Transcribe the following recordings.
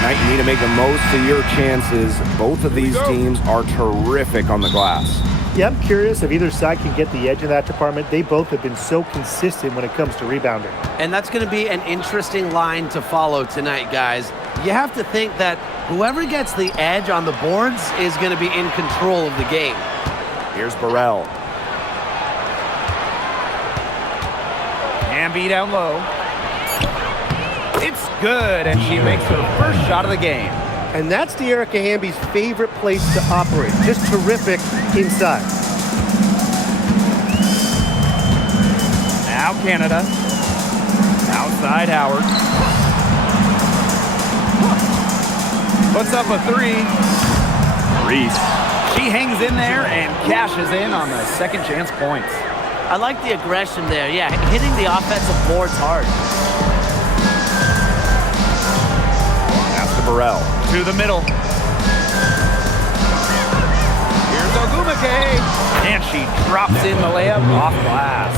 Tonight you need to make the most of your chances. Both of these teams are terrific on the glass. Yeah, I'm curious if either side can get the edge in that department. They both have been so consistent when it comes to rebounding. And that's going to be an interesting line to follow tonight, guys. You have to think that whoever gets the edge on the boards is going to be in control of the game. Here's Burrell. Hamby down low. It's good, and she makes her first shot of the game. And that's De'Erica Hamby's favorite place to operate. Just terrific inside. Now Canada. Outside Howard. Puts up a three. Reese. She hangs in there and cashes in on the second chance points. I like the aggression there. Yeah, hitting the offensive boards hard. Pass to Burrell. To the middle. Here's Ogumake. And she drops in the layup off glass.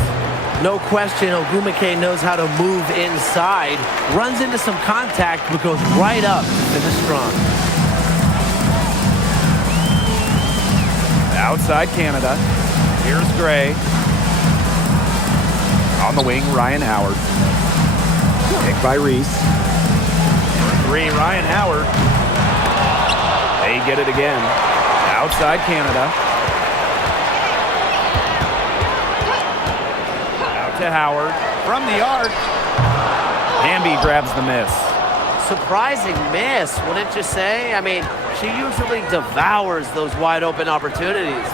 No question, Ogumake knows how to move inside. Runs into some contact, but goes right up to finish strong. Outside Canada. Here's Gray. On the wing, Ryan Howard. Picked by Reese. Three, Ryan Howard. They get it again. Outside Canada. Out to Howard. From the arc. Hamby grabs the miss. Surprising miss, wouldn't you say? I mean, she usually devours those wide open opportunities.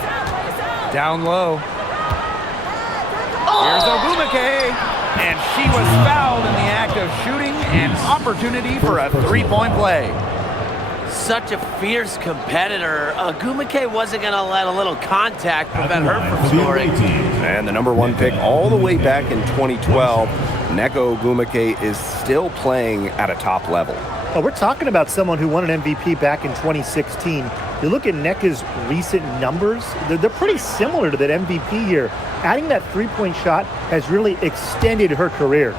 Down low. Here's Ogumake. And she was fouled in the act of shooting, an opportunity for a three-point play. Such a fierce competitor. Ogumake wasn't going to let a little contact prevent her from scoring. And the #1 pick all the way back in 2012, Nneka Ogumake is still playing at a top level. Oh, we're talking about someone who won an MVP back in 2016. You look at Nneka's recent numbers, they're pretty similar to that MVP year. Adding that three-point shot has really extended her career.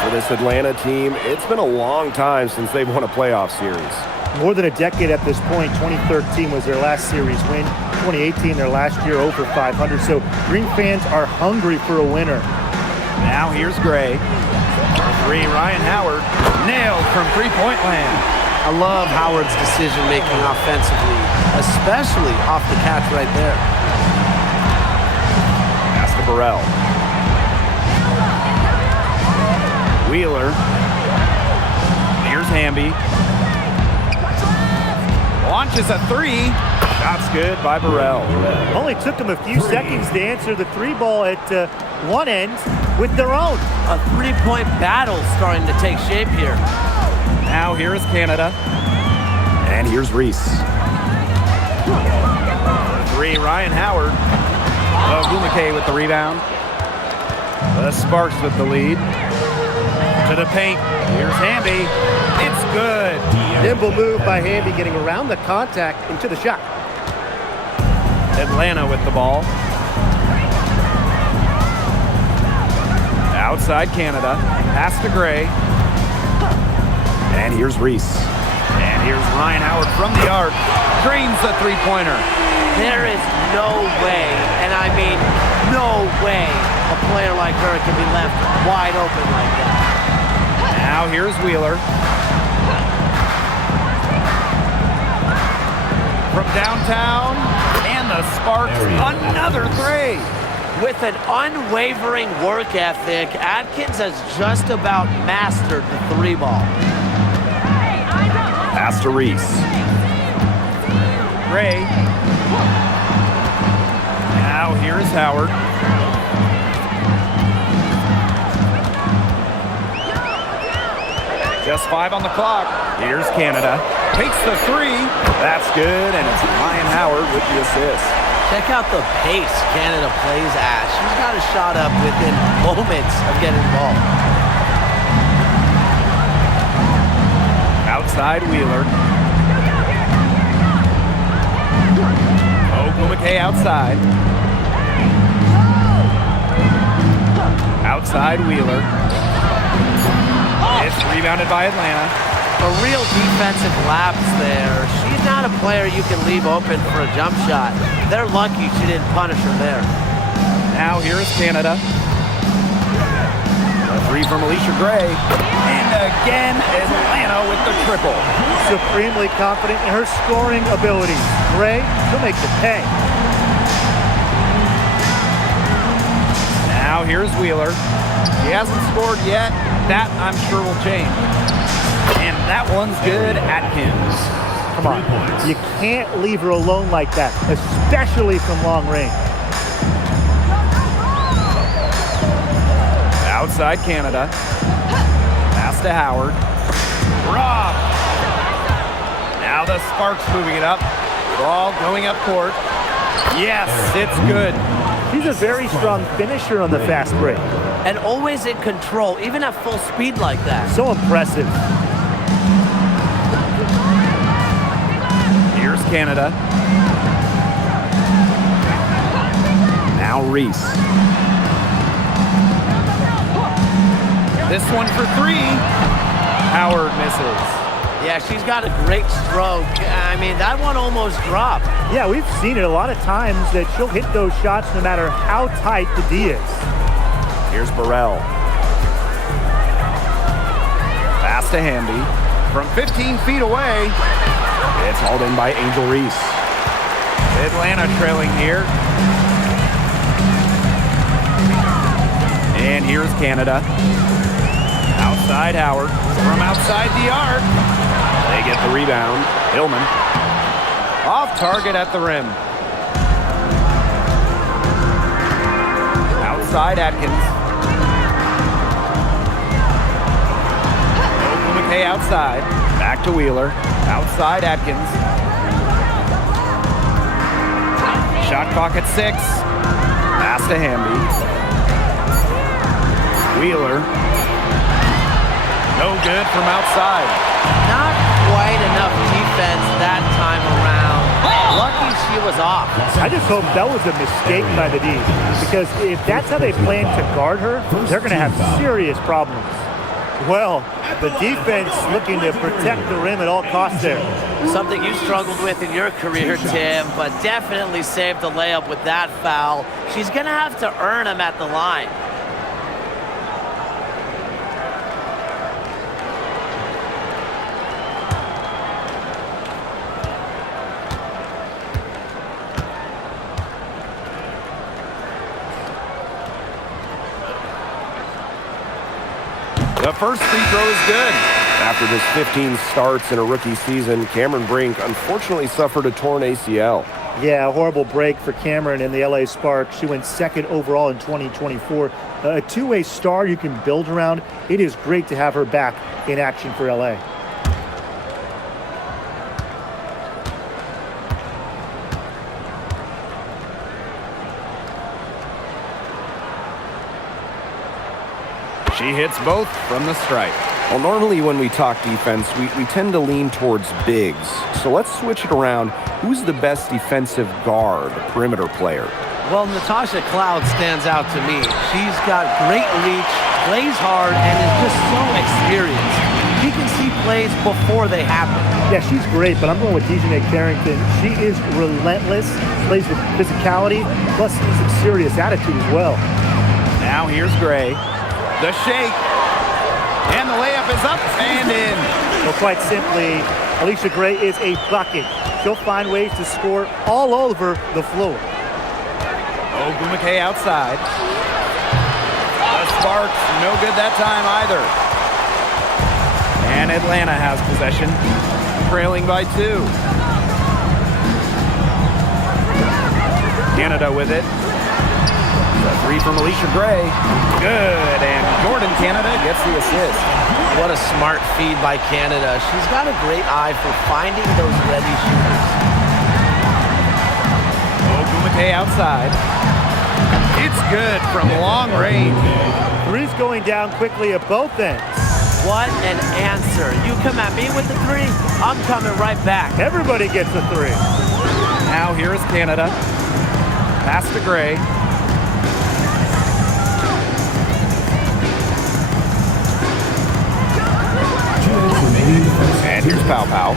For this Atlanta team, it's been a long time since they've won a playoff series. More than a decade at this point. 2013 was their last series win. 2018, their last year over 500. So Green fans are hungry for a winner. Now here's Gray. Three, Ryan Howard. Nailed from three-point land. I love Howard's decision-making offensively, especially off the catch right there. Pass to Burrell. Wheeler. Here's Hamby. Launches a three. Shot's good by Burrell. Only took them a few seconds to answer the three ball at one end with their own. A three-point battle starting to take shape here. Now here is Canada. And here's Reese. Three, Ryan Howard. Ogumake with the rebound. The Sparks with the lead. To the paint. Here's Hamby. It's good. Nimble move by Hamby, getting around the contact into the shot. Atlanta with the ball. Outside Canada. Pass to Gray. And here's Reese. And here's Ryan Howard from the arc. Drains the three-pointer. There is no way, and I mean no way, a player like her can be left wide open like that. Now here's Wheeler. From downtown, and the Sparks, another three. With an unwavering work ethic, Atkins has just about mastered the three ball. Pass to Reese. Gray. Now here's Howard. Just 5 on the clock. Here's Canada. Takes the three. That's good, and it's Ryan Howard with the assist. Check out the pace Canada plays at. She's got a shot up within moments of getting involved. Outside Wheeler. Ogumake outside. Outside Wheeler. It's rebounded by Atlanta. A real defensive lapse there. She's not a player you can leave open for a jump shot. They're lucky she didn't punish her there. Now here is Canada. A three from Alicia Gray. And again, Atlanta with the triple. Supremely confident in her scoring abilities. Gray, she'll make the pay. Now here's Wheeler. He hasn't scored yet. That, I'm sure, will change. And that one's good. Atkins. Come on. You can't leave her alone like that, especially from long range. Outside Canada. Pass to Howard. Rob. Now the Sparks moving it up. Ball going up court. Yes, it's good. She's a very strong finisher on the fast break. And always in control, even at full speed like that. So impressive. Here's Canada. Now Reese. This one for three. Howard misses. Yeah, she's got a great stroke. I mean, that one almost dropped. Yeah, we've seen it a lot of times that she'll hit those shots no matter how tight the D is. Here's Burrell. Pass to Hamby. From 15 feet away. It's hauled in by Angel Reese. Atlanta trailing here. And here's Canada. Outside Howard. From outside the arc. They get the rebound. Hillman. Off target at the rim. Outside Atkins. Ogumake outside. Back to Wheeler. Outside Atkins. Shot clock at 6. Pass to Hamby. Wheeler. No good from outside. Not quite enough defense that time around. Lucky she was off. I just hope that was a mistake by the D, because if that's how they plan to guard her, they're going to have serious problems. Well, the defense looking to protect the rim at all costs there. Something you struggled with in your career, Tim, but definitely saved the layup with that foul. She's going to have to earn them at the line. The first free throw is good. After just 15 starts in a rookie season, Cameron Brink unfortunately suffered a torn ACL. Yeah, a horrible break for Cameron and the LA Sparks. She went second overall in 2024. A two-way star you can build around. It is great to have her back in action for LA. She hits both from the stripe. Well, normally when we talk defense, we tend to lean towards bigs. So let's switch it around. Who's the best defensive guard, perimeter player? Well, Natasha Cloud stands out to me. She's got great reach, plays hard, and is just so experienced. She can see plays before they happen. Yeah, she's great, but I'm going with DJ Carrington. She is relentless, plays with physicality, plus some serious attitude as well. Now here's Gray. The shake. And the layup is up and in. Well, quite simply, Alicia Gray is a bucket. She'll find ways to score all over the floor. Ogumake outside. The Sparks, no good that time either. And Atlanta has possession, trailing by 2. Canada with it. The three from Alicia Gray. Good, and Jordan Canada gets the assist. What a smart feed by Canada. She's got a great eye for finding those ready shooters. Ogumake outside. It's good from long range. Three's going down quickly at both ends. What an answer. You come at me with the three, I'm coming right back. Everybody gets a three. Now here is Canada. Pass to Gray. And here's Pow Pow.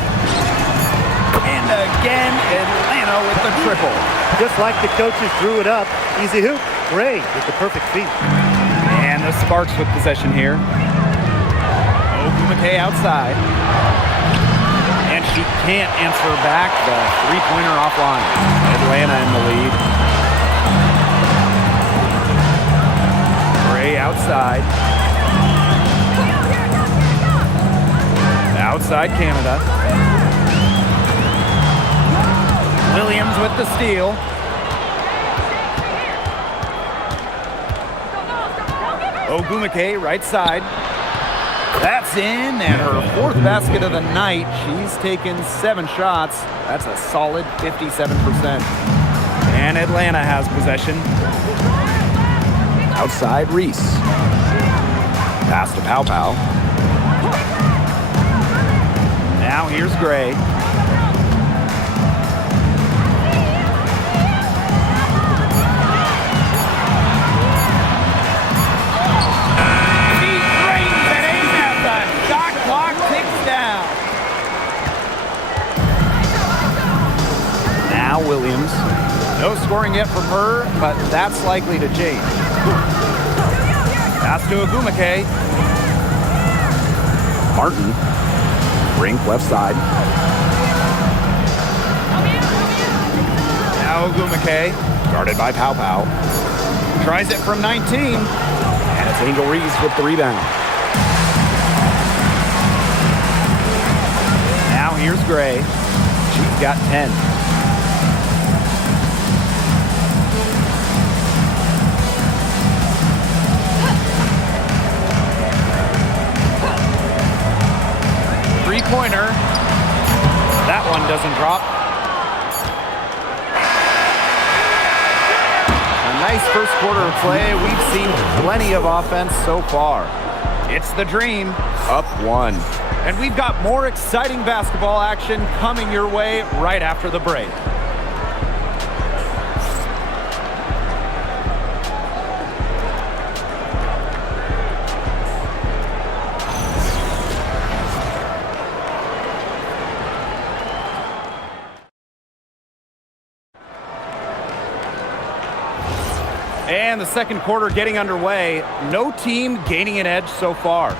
And again, Atlanta with the triple. Just like the coaches drew it up. Easy hoop. Gray with the perfect feed. And the Sparks with possession here. Ogumake outside. And she can't answer back the three-pointer offline. Atlanta in the lead. Gray outside. Outside Canada. Williams with the steal. Ogumake right side. That's in, and her fourth basket of the night. She's taken 7 shots. That's a solid 57%. And Atlanta has possession. Outside Reese. Pass to Pow Pow. Now here's Gray. She drains it in as the shot clock ticks down. Now Williams. No scoring yet from her, but that's likely to change. Pass to Ogumake. Martin. Brink left side. Now Ogumake. Guarded by Pow Pow. Tries it from 19. And it's Angel Reese with the rebound. Now here's Gray. She's got 10. Three-pointer. That one doesn't drop. A nice first quarter of play. We've seen plenty of offense so far. It's the Dream. Up 1. And we've got more exciting basketball action coming your way right after the break. And the second quarter getting underway. No team gaining an edge so far.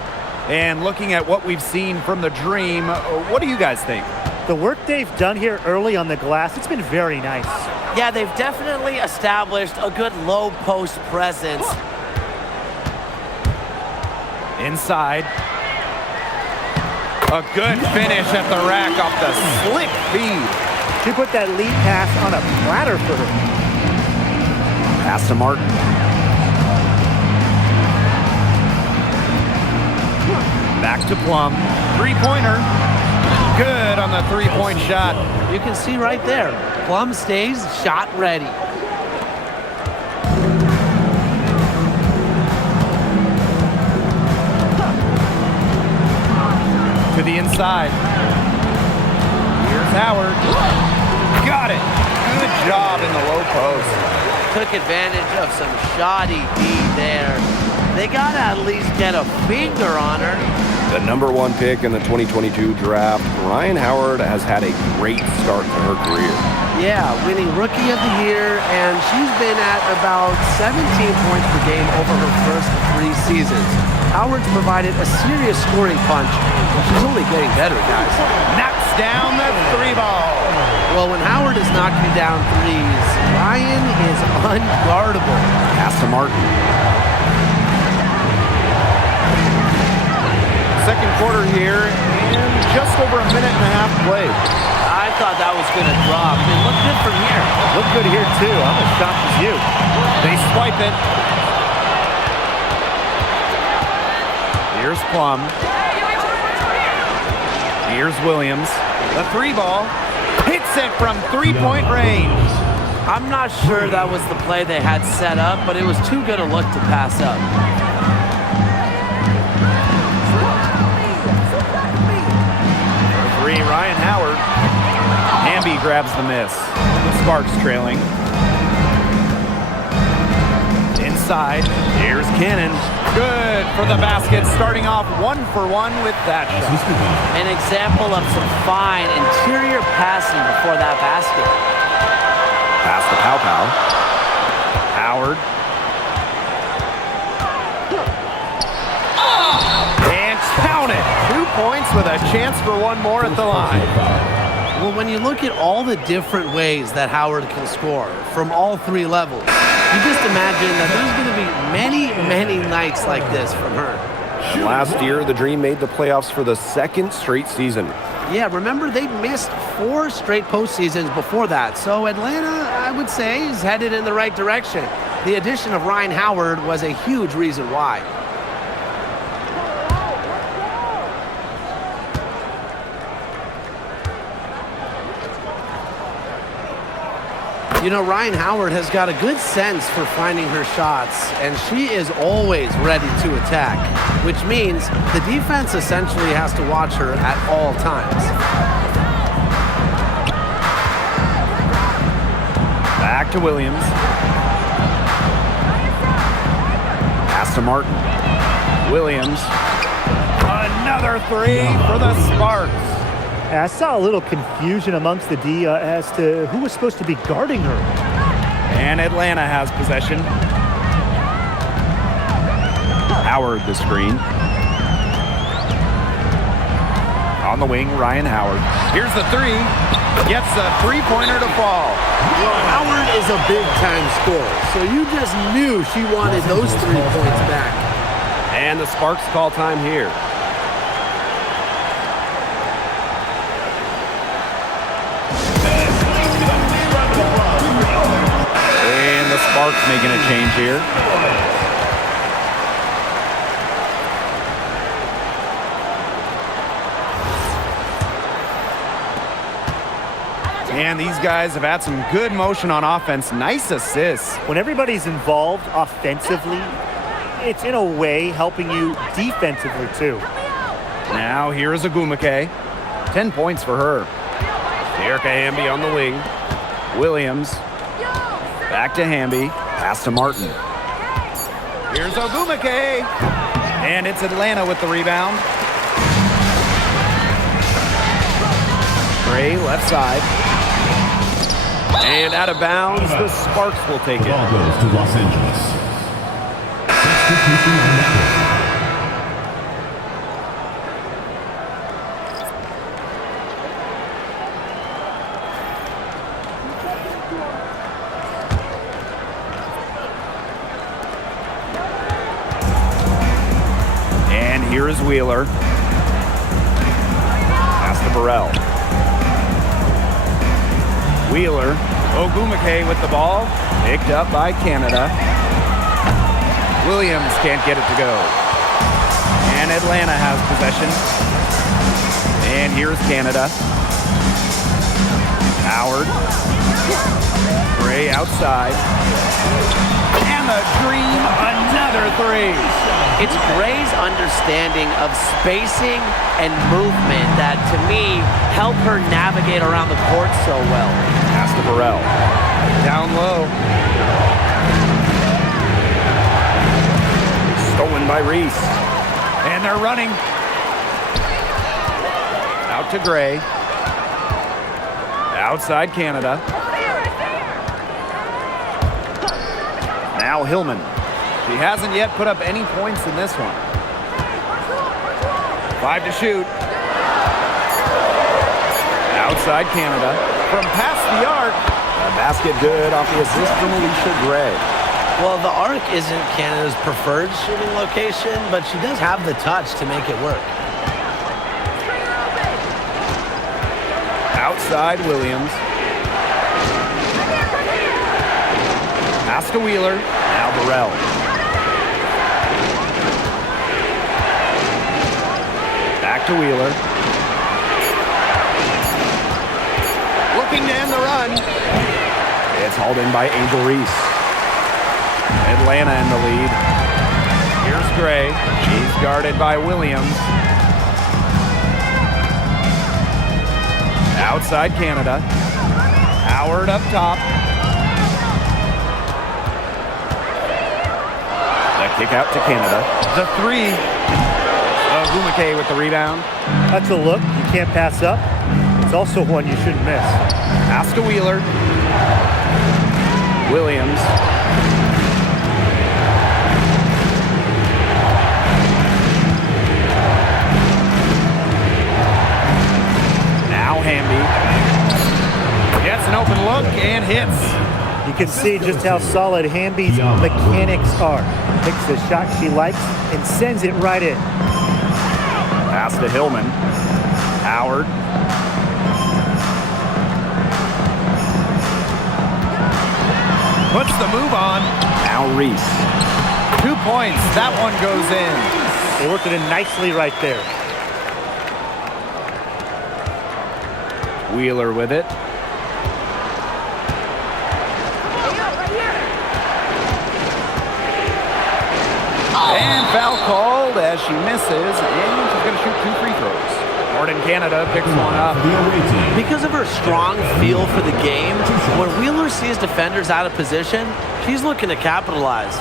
And looking at what we've seen from the Dream, what do you guys think? The work they've done here early on the glass, it's been very nice. Yeah, they've definitely established a good low post presence. Inside. A good finish at the rack off the slick feed. She put that lead pass on a platter for her. Pass to Martin. Back to Plum. Three-pointer. Good on the three-point shot. You can see right there, Plum stays shot ready. To the inside. Here's Howard. Got it. Good job in the low post. Took advantage of some shoddy D there. They gotta at least get a finger on her. The number 1 pick in the 2022 draft, Ryan Howard has had a great start to her career. Yeah, winning Rookie of the Year, and she's been at about 17 points per game over her first 3 seasons. Howard's provided a serious scoring punch, and she's only getting better, guys. Knocks down the three ball. Well, when Howard is knocking down threes, Ryan is unguardable. Pass to Martin. Second quarter here, and just over a minute and a half played. I thought that was going to drop. It looked good from here. Looked good here, too. I'm as shocked as you. They swipe it. Here's Plum. Here's Williams. The three ball. Hits it from three-point range. I'm not sure that was the play they had set up, but it was too good a look to pass up. For 3, Ryan Howard. Hamby grabs the miss. The Sparks trailing. side. Here's Cannon. Good for the basket, starting off 1 for 1 with that shot. An example of some fine interior passing before that basket. Pass to Pow Pow. Howard. And count it. 2 points with a chance for one more at the line. Well, when you look at all the different ways that Howard can score from all 3 levels, you just imagine that there's going to be many, many nights like this from her. And last year, the Dream made the playoffs for the 2nd straight season. Yeah, remember they missed 4 straight postseasons before that. So Atlanta, I would say, is headed in the right direction. The addition of Ryan Howard was a huge reason why. You know, Ryan Howard has got a good sense for finding her shots, and she is always ready to attack, which means the defense essentially has to watch her at all times. Back to Williams. Pass to Martin. Williams. Another 3 for the Sparks. I saw a little confusion amongst the D as to who was supposed to be guarding her. And Atlanta has possession. Howard the screen. On the wing, Ryan Howard. Here's the 3. Gets the 3-pointer to fall. Well, Howard is a big-time scorer, so you just knew she wanted those 3 points back. And the Sparks call time here. And the Sparks making a change here. And these guys have had some good motion on offense. Nice assists. When everybody's involved offensively, it's in a way helping you defensively too. Now here is Agumake. 10 points for her. Erica Hamby on the wing. Williams. Back to Hamby. Pass to Martin. Here's Agumake. And it's Atlanta with the rebound. Gray left side. And out of bounds, the Sparks will take it. Ball goes to Los Angeles. Substitution on the court. And here is Wheeler. Pass to Burrell. Wheeler. Ogumake with the ball. Picked up by Canada. Williams can't get it to go. And Atlanta has possession. And here's Canada. Howard. Gray outside. And the Dream, another 3. It's Gray's understanding of spacing and movement that, to me, help her navigate around the court so well. Pass to Burrell. Down low. Stolen by Reese. And they're running. Out to Gray. Outside Canada. Now Hillman. She hasn't yet put up any points in this one. 5 to shoot. Outside Canada. From past the arc. A basket good off the assist from Alicia Gray. Well, the arc isn't Canada's preferred shooting location, but she does have the touch to make it work. Outside Williams. Pass to Wheeler. Now Burrell. Back to Wheeler. Looking to end the run. It's hauled in by Angel Reese. Atlanta in the lead. Here's Gray. She's guarded by Williams. Outside Canada. Howard up top. Kick out to Canada. The three. Ogumake with the rebound. That's a look you can't pass up. It's also one you shouldn't miss. Pass to Wheeler. Williams. Now Hamby. Gets an open look and hits. You can see just how solid Hamby's mechanics are. Picks the shot she likes and sends it right in. Pass to Hillman. Howard. Puts the move on. Now Reese. 2 points. That one goes in. They worked it in nicely right there. Wheeler with it. And foul called as she misses, and she's going to shoot 2 free throws. Northern Canada picks one up. Because of her strong feel for the game, when Wheeler sees defenders out of position, she's looking to capitalize.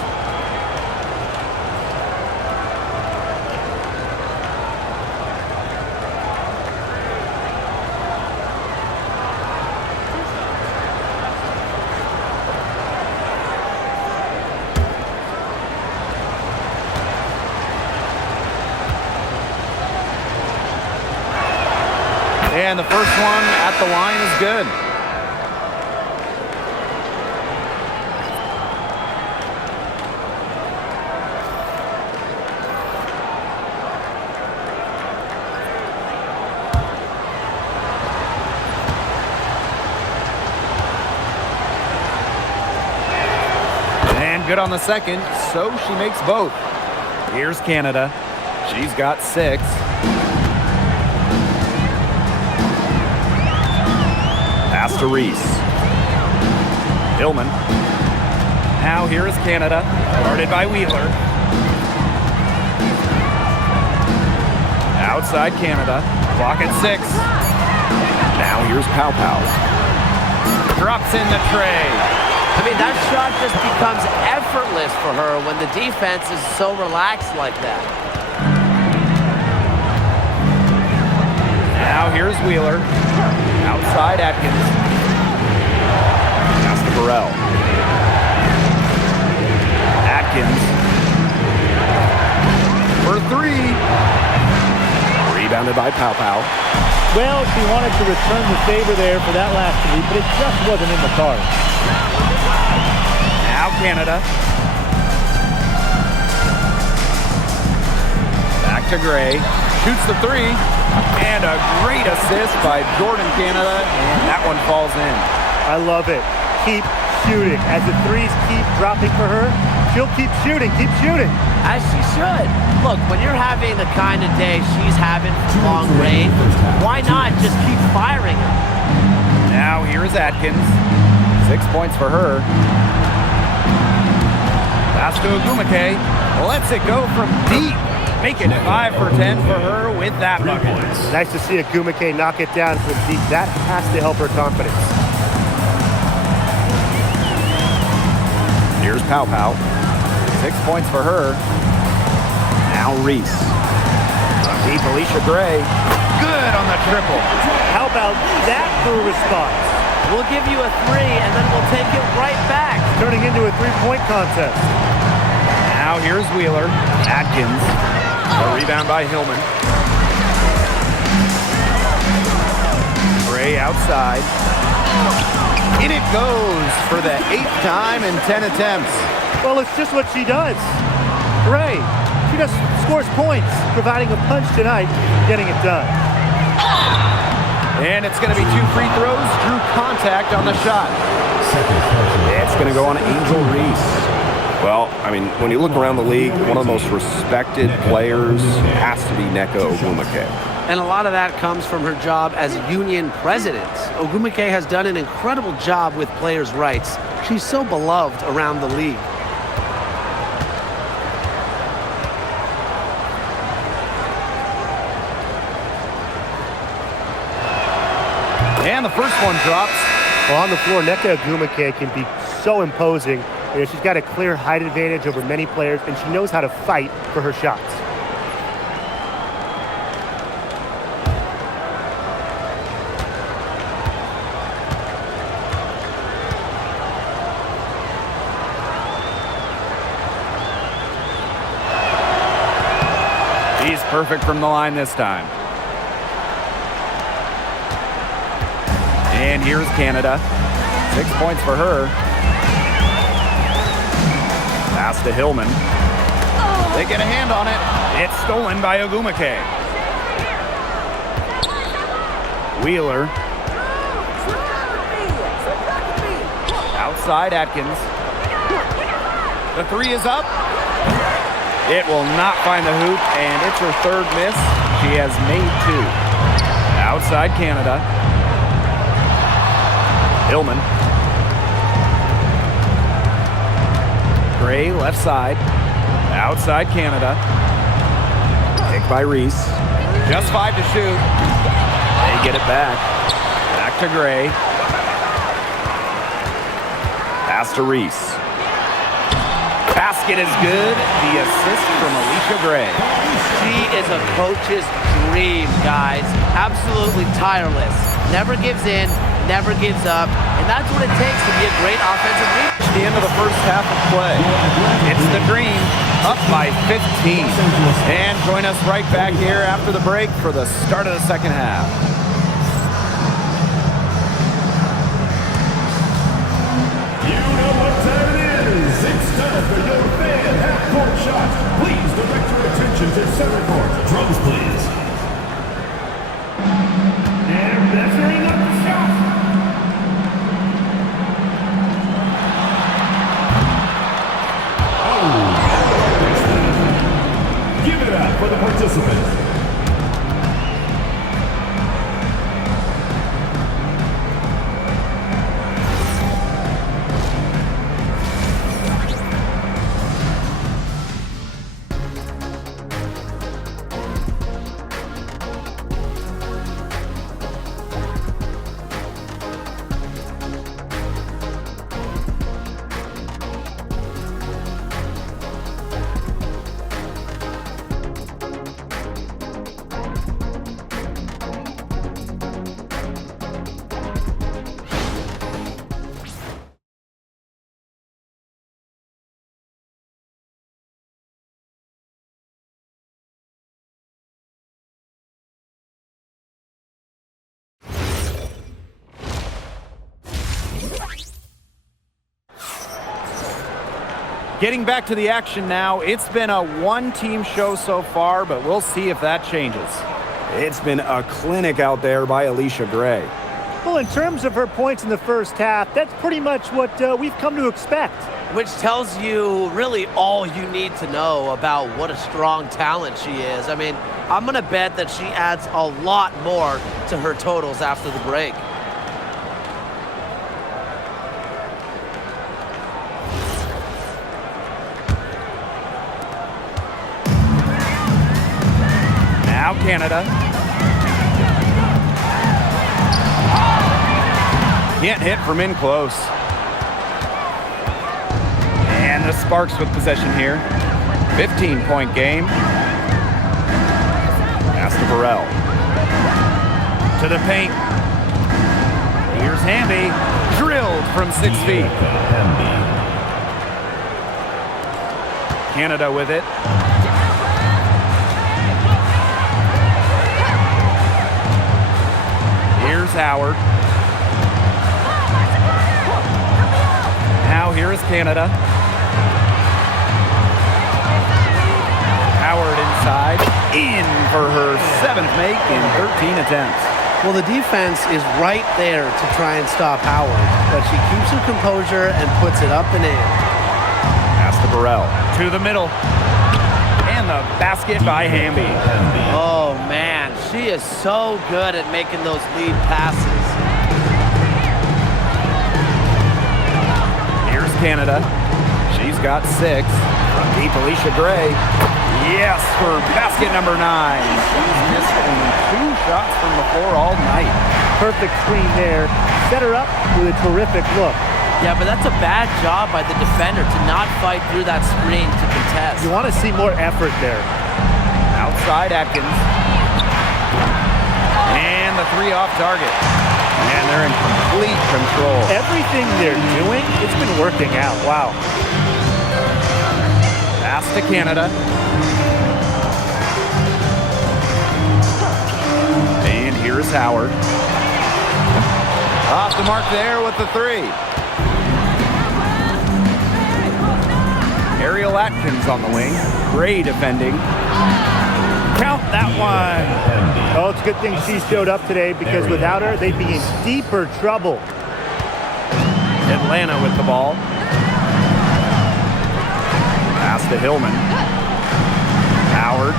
And the first one at the line is good. And good on the second, so she makes both. Here's Canada. She's got 6. Pass to Reese. Hillman. Now here is Canada, guarded by Wheeler. Outside Canada, clock at 6. Now here's Pow Pow. Drops in the tray. I mean, that shot just becomes effortless for her when the defense is so relaxed like that. Now here's Wheeler. Outside Atkins. Pass to Burrell. Atkins. For 3. Rebounded by Pow Pow. Well, she wanted to return the favor there for that last 3, but it just wasn't in the cards. Now Canada. Back to Gray. Shoots the 3. And a great assist by Jordan Canada. And that one falls in. I love it. Keep shooting. As the threes keep dropping for her, she'll keep shooting. Keep shooting. As she should. Look, when you're having the kind of day she's having from long range, why not just keep firing her? Now here is Atkins. 6 points for her. Pass to Ogumake. Lets it go from deep. Making it 5 for 10 for her with that bucket. Nice to see Ogumake knock it down from deep. That has to help her confidence. Here's Pow Pow. 6 points for her. Now Reese. From deep, Alicia Gray. Good on the triple. How about that for a response? We'll give you a 3, and then we'll take it right back. Turning into a 3-point contest. Now here's Wheeler. Atkins. A rebound by Hillman. Gray outside. In it goes for the 8th time in 10 attempts. Well, it's just what she does. Gray, she just scores points, providing a punch tonight, getting it done. And it's going to be 2 free throws. Drew contact on the shot. It's going to go on Angel Reese. Well, I mean, when you look around the league, one of the most respected players has to be Nneka Ogumake. And a lot of that comes from her job as union president. Ogumake has done an incredible job with players' rights. She's so beloved around the league. And the first one drops. Well, on the floor, Nneka Ogumake can be so imposing You know, she's got a clear height advantage over many players, and she knows how to fight for her shots. He's perfect from the line this time. And here's Canada. 6 points for her. Pass to Hillman. They get a hand on it. It's stolen by Ogumake. Wheeler. Outside Atkins. The three is up. It will not find the hoop, and it's her third miss. She has made 2. Outside Canada. Hillman. Gray, left side. Outside Canada. Pick by Reese. Just 5 to shoot. They get it back. Back to Gray. Pass to Reese. Basket is good. The assist from Alicia Gray. She is a coach's dream, guys. Absolutely tireless. Never gives in, never gives up, and that's what it takes to be a great offensive leader. The end of the first half of play. It's the Green up by 15. And join us right back here after the break for the start of the second half. You know what time it is. It's time for your fan half-court shot. Please direct your attention to center court. Drums, please. And measuring up the shot. Give it up for the participants. Getting back to the action now. It's been a one-team show so far, but we'll see if that changes. It's been a clinic out there by Alicia Gray. Well, in terms of her points in the first half, that's pretty much what we've come to expect. Which tells you really all you need to know about what a strong talent she is. I mean, I'm going to bet that she adds a lot more to her totals after the break. Now Canada. Can't hit from in close. And the Sparks with possession here. 15-point game. Pass to Burrell. To the paint. Here's Hamby. Drilled from 6 feet. Canada with it. Here's Howard. Now here is Canada. Howard inside. In for her 7th make in 13 attempts. Well, the defense is right there to try and stop Howard, but she keeps her composure and puts it up and in. Pass to Burrell. To the middle. And the basket by Hamby. Oh, man, she is so good at making those lead passes. Here's Canada. She's got 6. From deep, Alicia Gray. Yes, for basket number 9. She's missed only 2 shots from the floor all night. Perfect screen there. Set her up with a terrific look. Yeah, but that's a bad job by the defender to not fight through that screen to contest. You want to see more effort there. Outside Atkins. And the three off target. And they're in complete control. Everything they're doing, it's been working out. Wow. Pass to Canada. And here's Howard. Off the mark there with the three. Ariel Atkins on the wing. Gray defending. Count that one. Oh, it's a good thing she showed up today because without her, they'd be in deeper trouble. Atlanta with the ball. Pass to Hillman. Howard.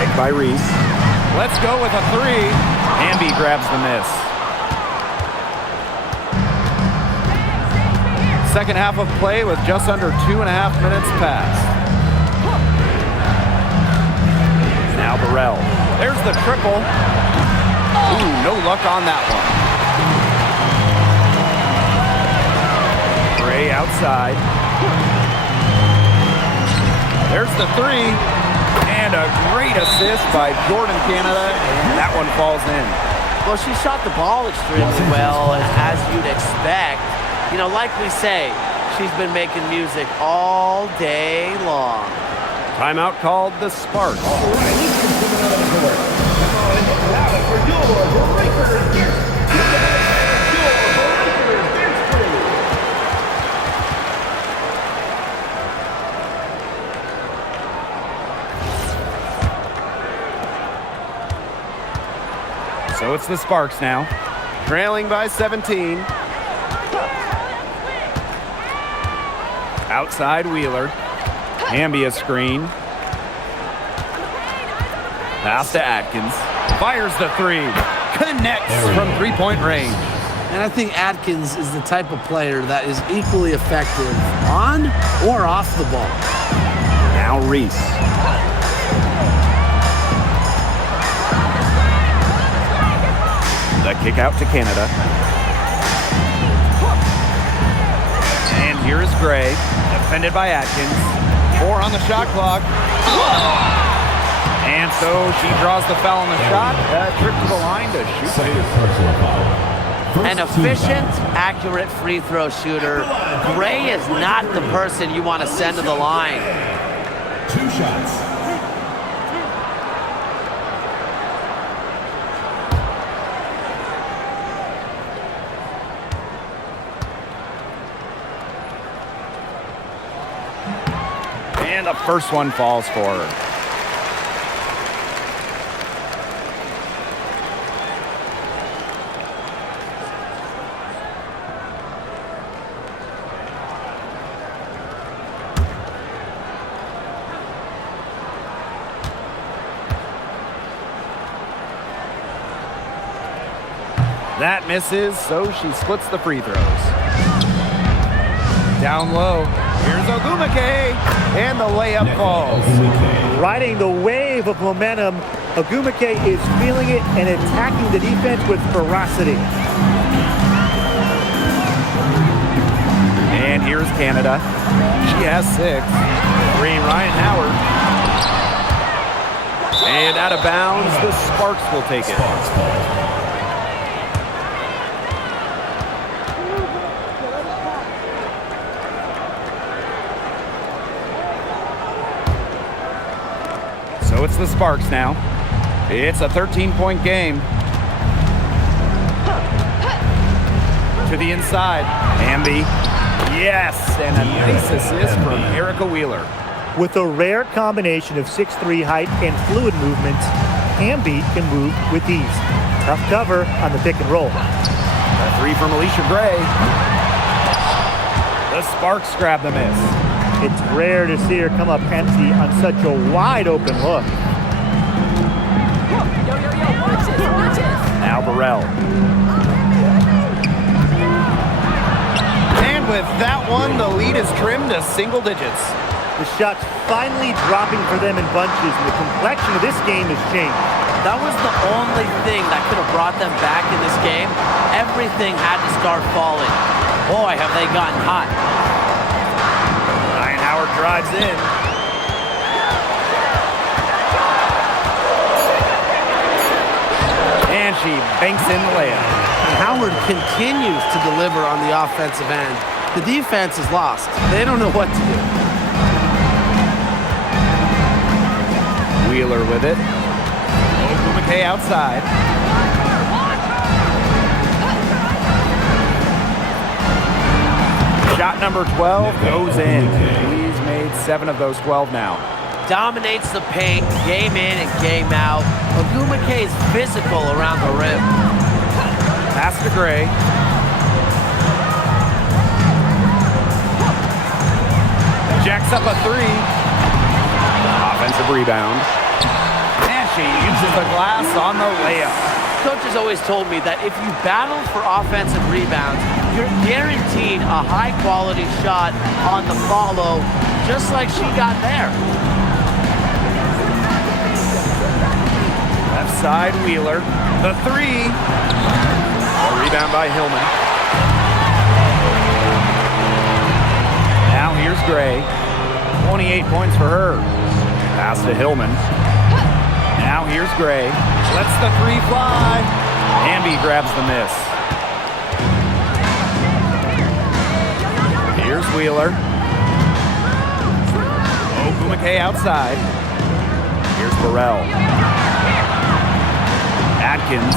Take by Reese. Let's go with a three. Hamby grabs the miss. Second half of play with just under 2.5 minutes passed. Now Burrell. There's the triple. Ooh, no luck on that one. Gray outside. There's the three. And a great assist by Jordan Canada. And that one falls in. Well, she shot the ball extremely well, as you'd expect. You know, like we say, she's been making music all day long. Timeout called the Sparks. So it's the Sparks now, trailing by 17. Outside Wheeler. Hamby a screen. Pass to Atkins. Fires the three. Connects from three-point range. And I think Atkins is the type of player that is equally effective on or off the ball. Now Reese. The kick out to Canada. And here is Gray, defended by Atkins. 4 on the shot clock. And so she draws the foul on the shot. Trip to the line to shoot. An efficient, accurate free throw shooter. Gray is not the person you want to send to the line. 2 shots. And the first one falls for her. That misses, so she splits the free throws. Down low. Here's Ogumake, and the layup falls. Riding the wave of momentum, Ogumake is feeling it and attacking the defense with ferocity. And here's Canada. She has 6. 3, Ryan Howard. And out of bounds, the Sparks will take it. So it's the Sparks now. It's a 13-point game. To the inside. Hamby. Yes, and a nice assist from Erica Wheeler. With a rare combination of 6'3" height and fluid movements, Hamby can move with ease. Tough cover on the pick and roll. A 3 from Alicia Gray. The Sparks grab the miss. It's rare to see her come up empty on such a wide open look. Now Burrell. And with that one, the lead is trimmed to single digits. The shots finally dropping for them in bunches, and the complexion of this game has changed. That was the only thing that could have brought them back in this game. Everything had to start falling. Boy, have they gotten hot. Ryan Howard drives in. And she banks in the layup. And Howard continues to deliver on the offensive end. The defense is lost. They don't know what to do. Wheeler with it. McKay outside. Shot number 12 goes in. He's made 7 of those 12 now. Dominates the paint, game in and game out. McKay is physical around the rim. Pass to Gray. Jacks up a 3. Offensive rebound. And she uses the glass on the layup. Coach has always told me that if you battle for offensive rebounds, you're guaranteed a high-quality shot on the follow, just like she got there. Left side, Wheeler. The 3. A rebound by Hillman. Now here's Gray. 28 points for her. Pass to Hillman. Now here's Gray. Lets the 3 fly. Amby grabs the miss. Here's Wheeler. McKay outside. Here's Burrell. Atkins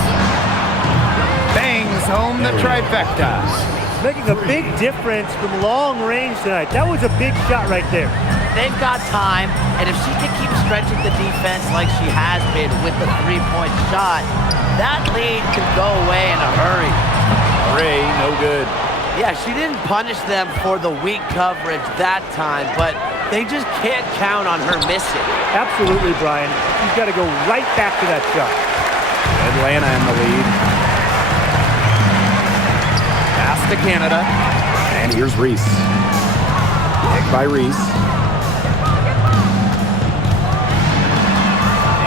bangs home the trifecta. Making a big difference from long range tonight. That was a big shot right there. They've got time, and if she can keep stretching the defense like she has been with the 3-point shot, that lead could go away in a hurry. Ray, no good. Yeah, she didn't punish them for the weak coverage that time, but they just can't count on her missing. Absolutely, Brian. She's got to go right back to that shot. Atlanta in the lead. Pass to Canada. And here's Reese. Picked by Reese.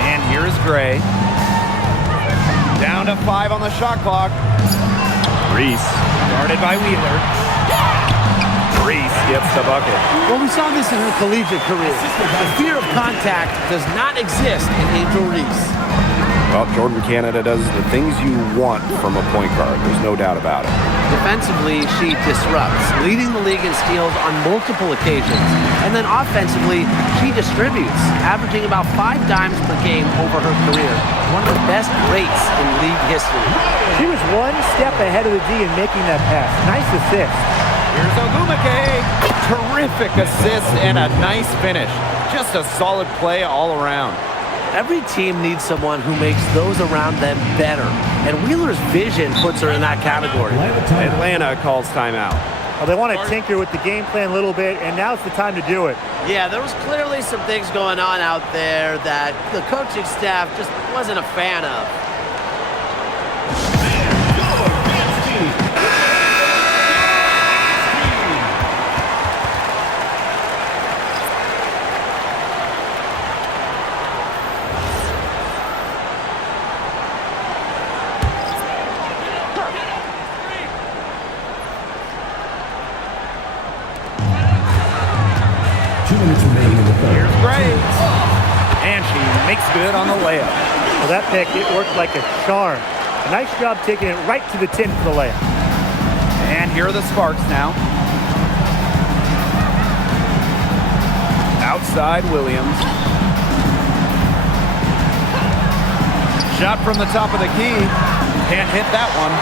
And here is Gray. Down to 5 on the shot clock. Reese. Guarded by Wheeler. Reese gets the bucket. Well, we saw this in her collegiate career. The fear of contact does not exist in Angel Reese. Well, Jordan Canada does the things you want from a point guard. There's no doubt about it. Defensively, she disrupts, leading the league in steals on multiple occasions. And then offensively, she distributes, averaging about 5 dimes per game over her career. One of the best rates in league history. She was one step ahead of the D in making that pass. Nice assist. Here's McKay. Terrific assist and a nice finish. Just a solid play all around. Every team needs someone who makes those around them better. And Wheeler's vision puts her in that category. Atlanta calls timeout. Well, they want to tinker with the game plan a little bit, and now's the time to do it. Yeah, there was clearly some things going on out there that the coaching staff just wasn't a fan of. Here's Gray. And she makes good on the layup. Well, that pick, it worked like a charm. A nice job taking it right to the tin for the layup. And here are the Sparks now. Outside Williams. Shot from the top of the key. Can't hit that one.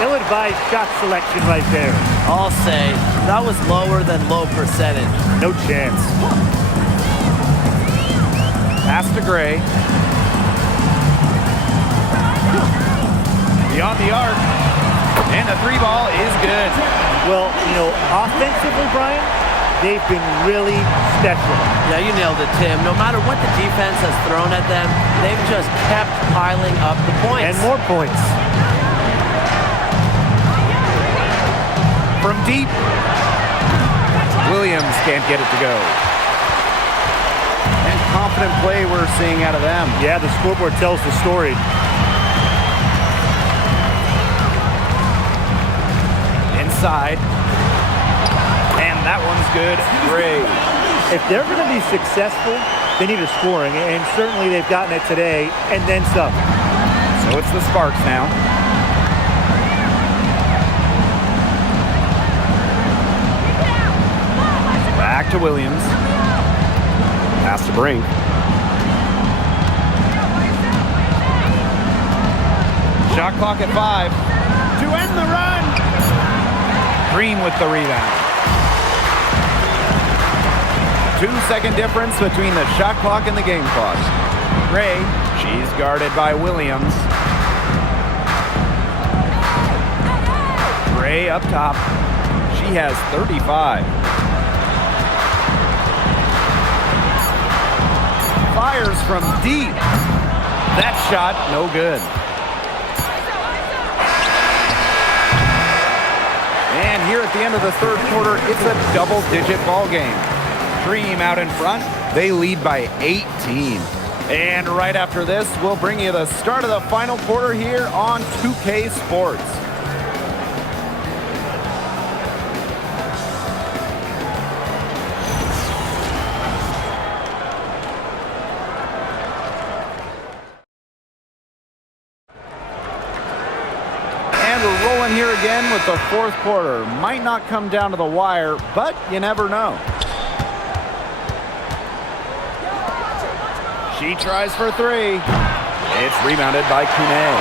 Ill-advised shot selection right there. I'll say, that was lower than low percentage. No chance. Pass to Gray. Beyond the arc. And the 3 ball is good. Well, you know, offensively, Brian, they've been really special. Yeah, you nailed it, Tim. No matter what the defense has thrown at them, they've just kept piling up the points. And more points. From deep. Williams can't get it to go. And confident play we're seeing out of them. Yeah, the scoreboard tells the story. Inside. And that one's good. Great. If they're going to be successful, they need a scoring, and certainly they've gotten it today, and then some. So it's the Sparks now. Back to Williams. Pass to Brink. Shot clock at 5. To end the run. Green with the rebound. 2-second difference between the shot clock and the game clock. Gray, she's guarded by Williams. Gray up top. She has 35. Fires from deep. That shot, no good. And here at the end of the third quarter, it's a double-digit ball game. Dream out in front. They lead by 18. And right after this, we'll bring you the start of the final quarter here on 2K Sports. And we're rolling here again with the fourth quarter. Might not come down to the wire, but you never know. She tries for 3. It's rebounded by Kune.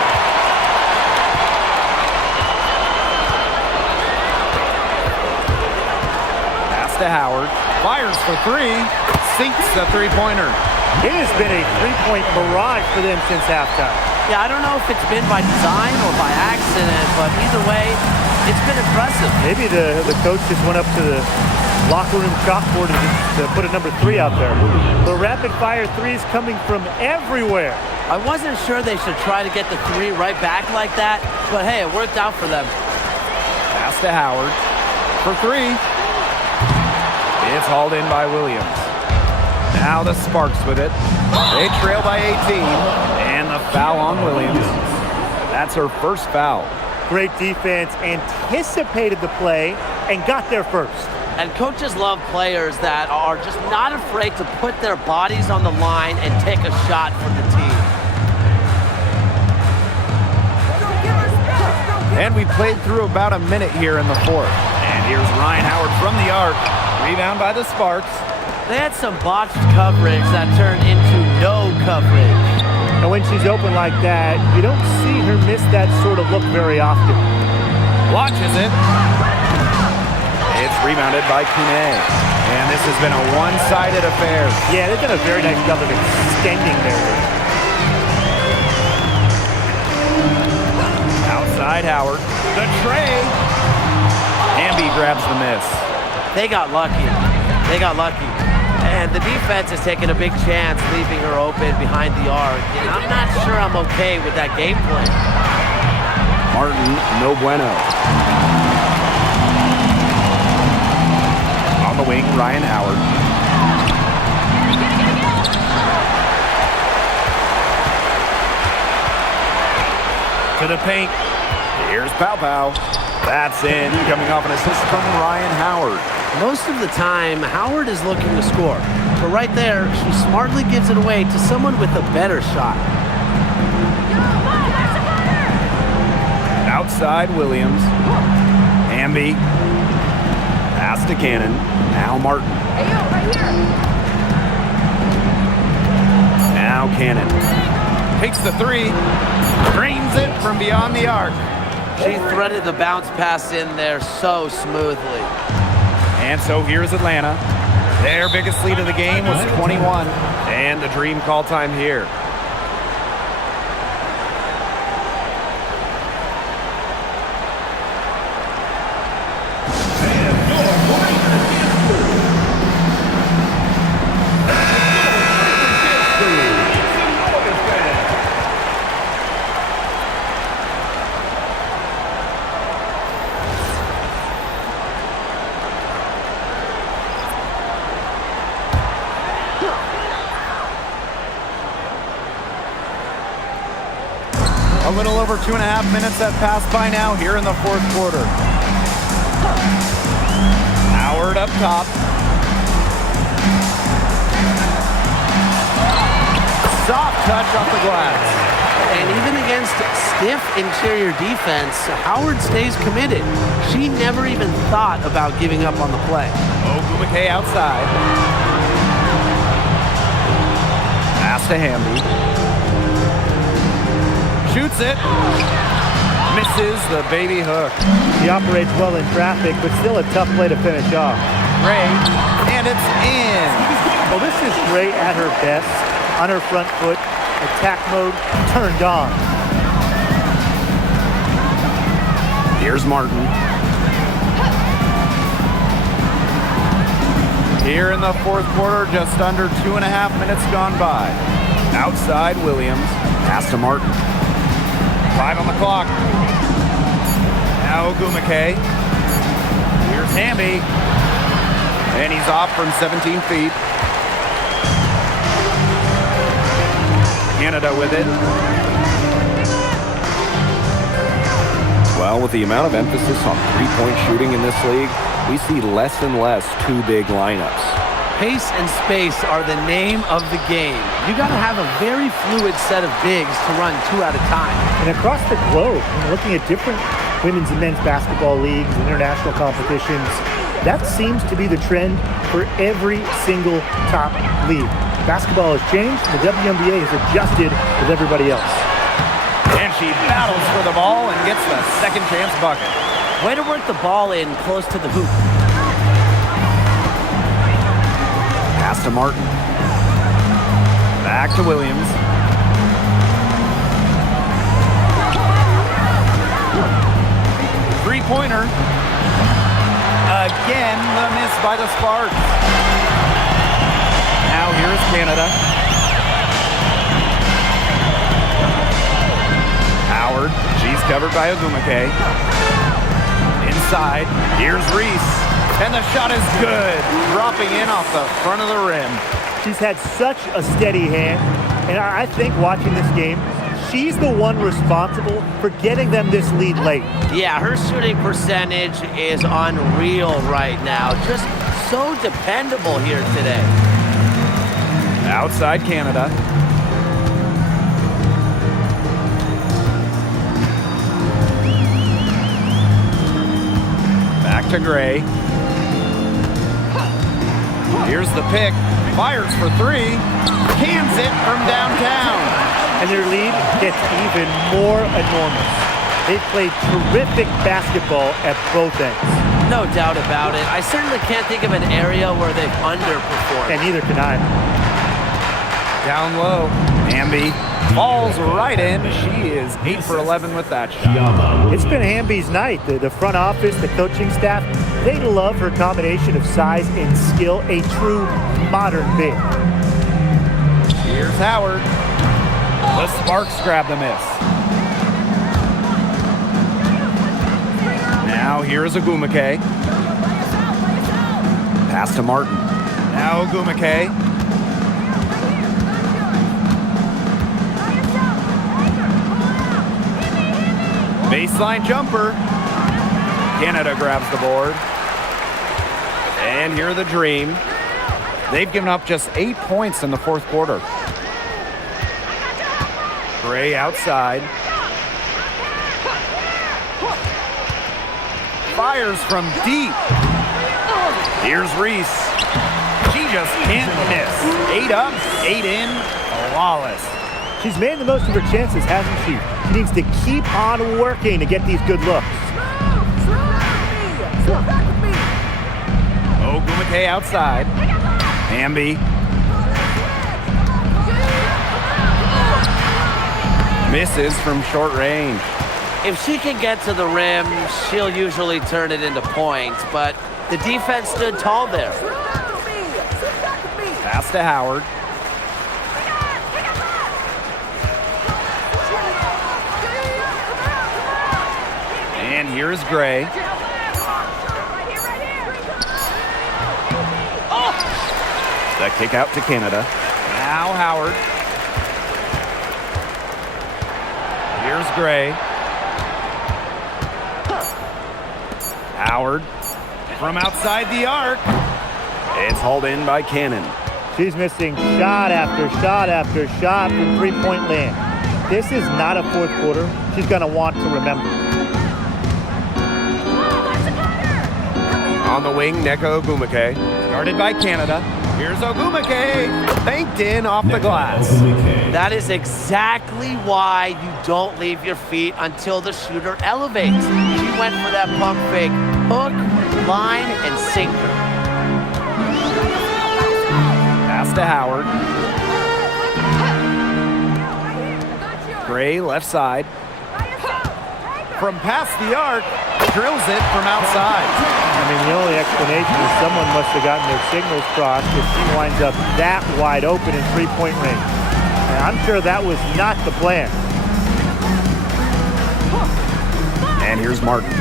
Pass to Howard. Fires for 3. Sinks the three-pointer. It has been a three-point barrage for them since halftime. Yeah, I don't know if it's been by design or by accident, but either way, it's been impressive. Maybe the coach just went up to the locker room chalkboard and just put a number 3 out there. The rapid-fire threes coming from everywhere. I wasn't sure they should try to get the 3 right back like that, but hey, it worked out for them. Pass to Howard for 3. It's hauled in by Williams. Now the Sparks with it. They trail by 18, and the foul on Williams. That's her first foul. Great defense, anticipated the play, and got there first. And coaches love players that are just not afraid to put their bodies on the line and take a shot for the team. And we played through about a minute here in the fourth. And here's Ryan Howard from the arc. Rebound by the Sparks. They had some botched coverage that turned into no coverage. And when she's open like that, you don't see her miss that sort of look very often. Launches it. It's rebounded by Kune. And this has been a one-sided affair. Yeah, they've done a very nice job of extending their lead. Outside Howard. The tray. Hamby grabs the miss. They got lucky. They got lucky. And the defense is taking a big chance, leaving her open behind the arc. And I'm not sure I'm okay with that game plan. Martin, no bueno. On the wing, Ryan Howard. To the paint. Here's Pow Pow. That's in, coming off an assist from Ryan Howard. Most of the time, Howard is looking to score. But right there, she smartly gives it away to someone with a better shot. Outside Williams. Hamby. Pass to Cannon. Now Martin. Now Cannon. Takes the 3. Drains it from beyond the arc. She threaded the bounce pass in there so smoothly. And so here's Atlanta. Their biggest lead of the game was 21. And the Dream call time here. A little over 2.5 minutes have passed by now here in the fourth quarter. Howard up top. Soft touch off the glass. And even against stiff interior defense, Howard stays committed. She never even thought about giving up on the play. Ogumake outside. Pass to Hamby. Shoots it. Misses the baby hook. He operates well in traffic, but still a tough play to finish off. Gray. And it's in. Well, this is Gray at her best. On her front foot. Attack mode turned on. Here's Martin. Here in the fourth quarter, just under 2.5 minutes gone by. Outside Williams. Pass to Martin. 5 on the clock. Now Ogumake. Here's Hamby. And he's off from 17 feet. Canada with it. Well, with the amount of emphasis on three-point shooting in this league, we see less and less two big lineups. Pace and space are the name of the game. You got to have a very fluid set of bigs to run 2 at a time. And across the globe, looking at different women's and men's basketball leagues, international competitions, that seems to be the trend for every single top league. Basketball has changed. The WNBA has adjusted with everybody else. And she battles for the ball and gets the second chance bucket. Way to work the ball in close to the hoop. Pass to Martin. Back to Williams. Three-pointer. Again, the miss by the Sparks. Now here's Canada. Howard. She's covered by Ogumake. Inside. Here's Reese. And the shot is good. Dropping in off the front of the rim. She's had such a steady hand, and I think watching this game, she's the one responsible for getting them this lead late. Yeah, her shooting percentage is unreal right now. Just so dependable here today. Outside Canada. Back to Gray. Here's the pick. Fires for 3. Cans it from downtown. And their lead gets even more enormous. They've played terrific basketball at both ends. No doubt about it. I certainly can't think of an area where they've underperformed. And neither can I. Down low. Hamby falls right in. She is 8 for 11 with that shot. It's been Hamby's night. The front office, the coaching staff, they love her combination of size and skill, a true modern big. Here's Howard. The Sparks grab the miss. Now here's Ogumake. Pass to Martin. Now Ogumake. Baseline jumper. Canada grabs the board. And here are the Dream. They've given up just 8 points in the fourth quarter. Gray outside. Fires from deep. Here's Reese. She just can't miss. 8 up, 8 in, flawless. She's made the most of her chances, hasn't she? She needs to keep on working to get these good looks. Ogumake outside. Hamby. Misses from short range. If she can get to the rim, she'll usually turn it into points, but the defense stood tall there. Pass to Howard. And here's Gray. The kick out to Canada. Now Howard. Here's Gray. Howard from outside the arc. It's hauled in by Cannon. She's missing shot after shot after shot from three-point land. This is not a fourth quarter she's going to want to remember. On the wing, Neko Ogumake. Guarded by Canada. Here's Ogumake. Banked in off the glass. That is exactly why you don't leave your feet until the shooter elevates. She went for that pump fake. Hook, line, and sinker. Pass to Howard. Gray left side. From past the arc, drills it from outside. I mean, the only explanation is someone must have gotten their signals crossed if she winds up that wide open in three-point range. And I'm sure that was not the plan. And here's Martin.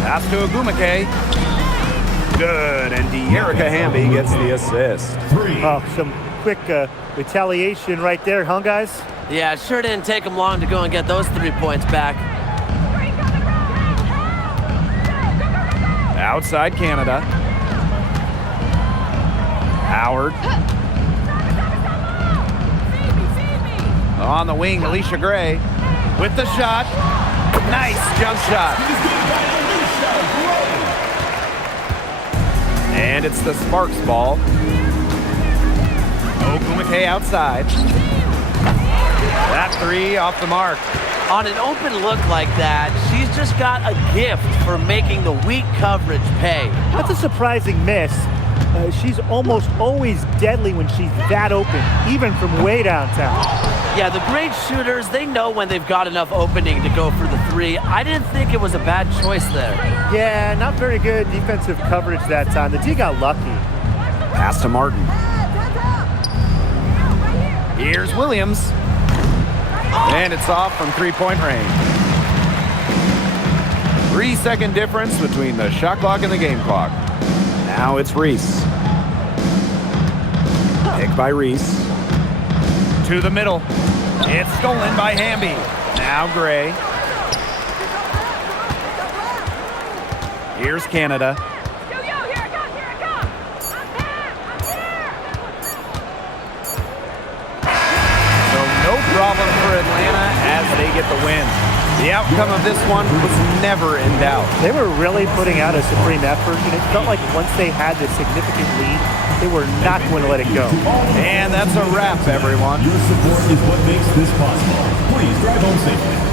Pass to Ogumake. Good, and De'Erica Hamby gets the assist. Oh, some quick retaliation right there, huh, guys? Yeah, it sure didn't take them long to go and get those 3 points back. Outside Canada. Howard. On the wing, Alicia Gray with the shot. Nice jump shot. And it's the Sparks ball. Ogumake outside. That three off the mark. On an open look like that, she's just got a gift for making the weak coverage pay. That's a surprising miss. She's almost always deadly when she's that open, even from way downtown. Yeah, the great shooters, they know when they've got enough opening to go for the three. I didn't think it was a bad choice there. Yeah, not very good defensive coverage that time. The D got lucky. Pass to Martin. Here's Williams. And it's off from three-point range. 3-second difference between the shot clock and the game clock. Now it's Reese. Pick by Reese. To the middle. It's stolen by Hamby. Now Gray. Here's Canada. So no problem for Atlanta as they get the win. The outcome of this one was never in doubt. They were really putting out a supreme effort, and it felt like once they had this significant lead, they were not going to let it go. And that's a wrap, everyone. Your support is what makes this possible. Please drive home safely.